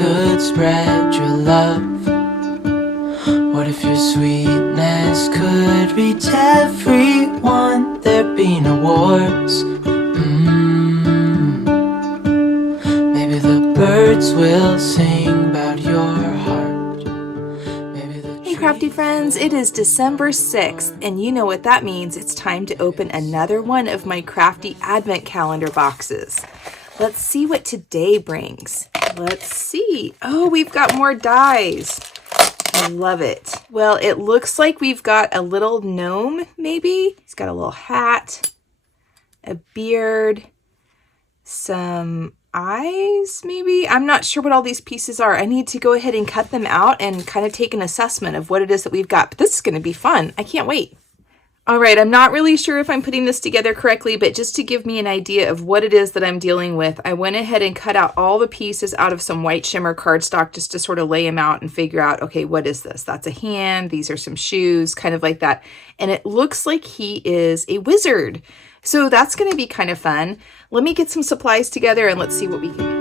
could spread your love? What if your sweetness could reach everyone? There'd be no wars. Maybe the birds will sing about your heart. Hey crafty friends, it is December 6th, and you know what that means. It's time to open another one of my crafty advent calendar boxes. Let's see what today brings. Let's see. Oh, we've got more dies. I love it. Well, it looks like we've got a little gnome, maybe. He's got a little hat, a beard, some eyes, maybe. I'm not sure what all these pieces are. I need to go ahead and cut them out and kind of take an assessment of what it is that we've got. But this is going to be fun. I can't wait. All right, I'm not really sure if I'm putting this together correctly, but just to give me an idea of what it is that I'm dealing with, I went ahead and cut out all the pieces out of some white shimmer cardstock just to sort of lay them out and figure out, okay, what is this? That's a hand, these are some shoes, kind of like that. And it looks like he is a wizard. So that's going to be kind of fun. Let me get some supplies together and let's see what we can make.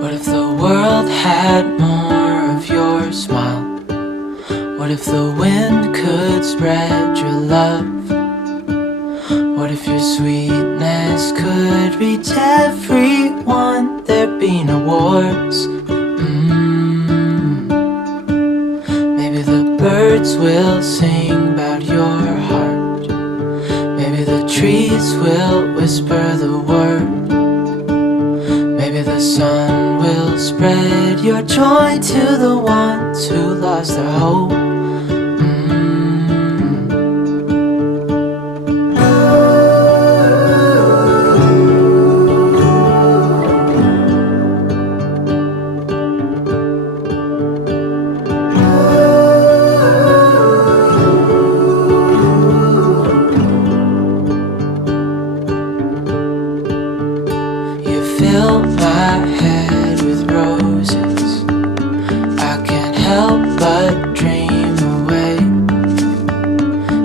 What if the world had more of your smile? What if the wind could spread your love? What if your sweetness could reach everyone? There'd be no wars. Maybe the birds will sing about your heart. Maybe the trees will whisper the word. Maybe the sun will spread your joy to the ones who lost their hope. Fill my head with roses. I can't help but dream away.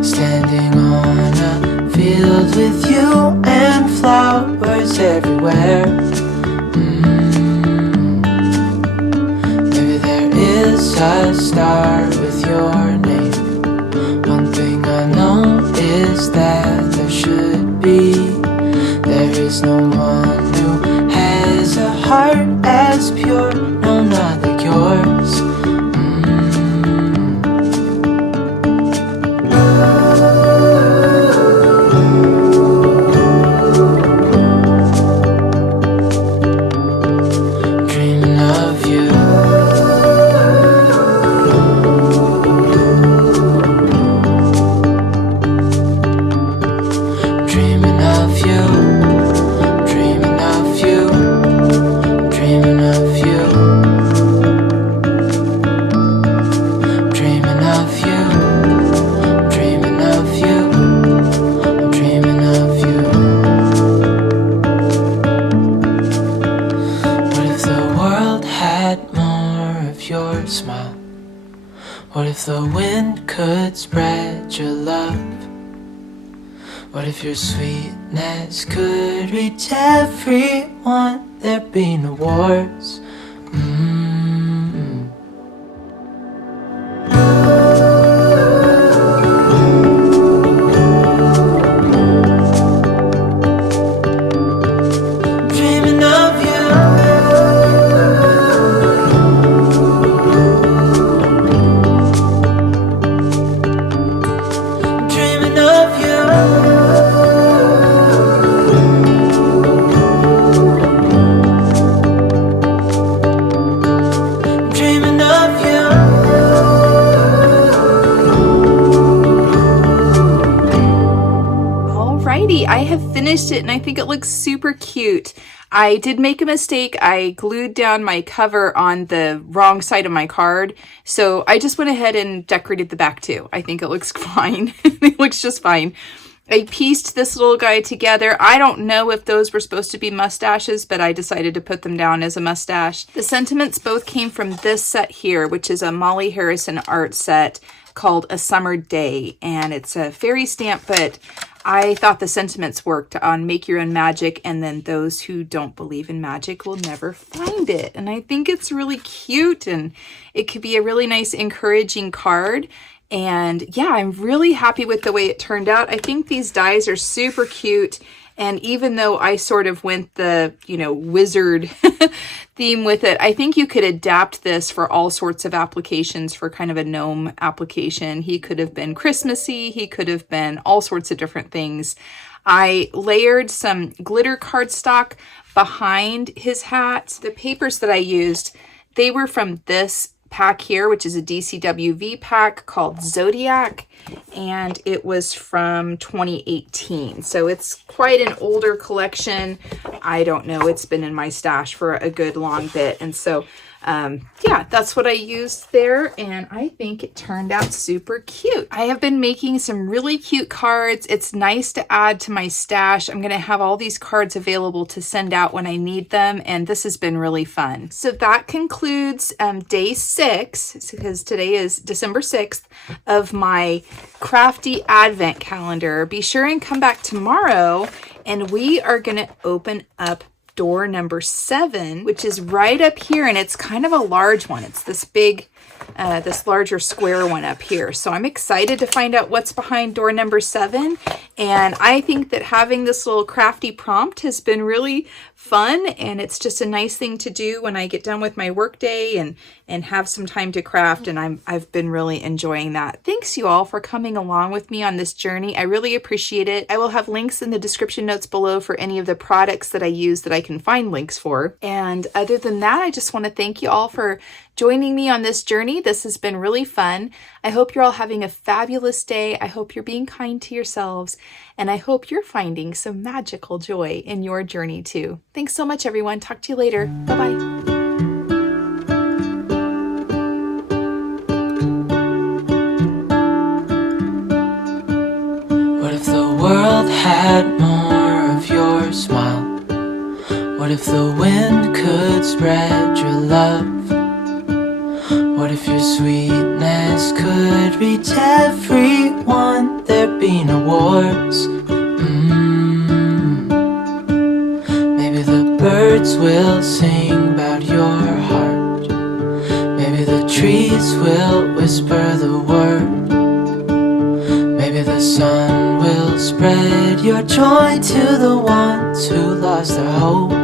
Standing on a field with you and flowers everywhere. Maybe there is a star with your name. One thing I know is that there should be. There is no one who has a heart as pure, no, not like yours. Dreaming of you. Dreaming of you. Your smile. What if the wind could spread your love? What if your sweetness could reach everyone? There'd be no wars. I have finished it and I think it looks super cute. I did make a mistake. I glued down my cover on the wrong side of my card. So I just went ahead and decorated the back too. I think it looks fine. It looks just fine. I pieced this little guy together. I don't know if those were supposed to be mustaches, but I decided to put them down as a mustache. The sentiments both came from this set here, which is a Molly Harrison art set called A Summer Day, and it's a fairy stamp, but I thought the sentiments worked on make your own magic, and then those who don't believe in magic will never find it. And I think it's really cute, and it could be a really nice encouraging card. And yeah, I'm really happy with the way it turned out. I think these dies are super cute. And even though I sort of went the, wizard theme with it, I think you could adapt this for all sorts of applications for kind of a gnome application. He could have been Christmassy. He could have been all sorts of different things. I layered some glitter cardstock behind his hat. The papers that I used, they were from this pack here, which is a DCWV pack called Zodiac, and it was from 2018. So it's quite an older collection. I don't know, it's been in my stash for a good long bit. And so yeah, that's what I used there, and I think it turned out super cute. I have been making some really cute cards. It's nice to add to my stash. I'm going to have all these cards available to send out when I need them, and this has been really fun. So that concludes day 6, because today is December 6th, of my Crafty Advent Calendar. Be sure and come back tomorrow, and we are going to open up door number 7, which is right up here, and it's kind of a large one. It's this big, this larger square one up here. So I'm excited to find out what's behind door number 7. And I think that having this little crafty prompt has been really fun, and it's just a nice thing to do when I get done with my workday and have some time to craft, and I've been really enjoying that. Thanks you all for coming along with me on this journey. I really appreciate it. I will have links in the description notes below for any of the products that I use that I can find links for. And other than that, I just want to thank you all for joining me on this journey. This has been really fun. I hope you're all having a fabulous day. I hope you're being kind to yourselves, and I hope you're finding some magical joy in your journey too. Thanks so much, everyone. Talk to you later. Bye-bye. What if the world had more of your smile? What if the wind could spread your love? What if your sweetness could reach everyone? There'd be no wars. Maybe the birds will sing about your heart. Maybe the trees will whisper the word. Maybe the sun will spread your joy to the ones who lost their hope.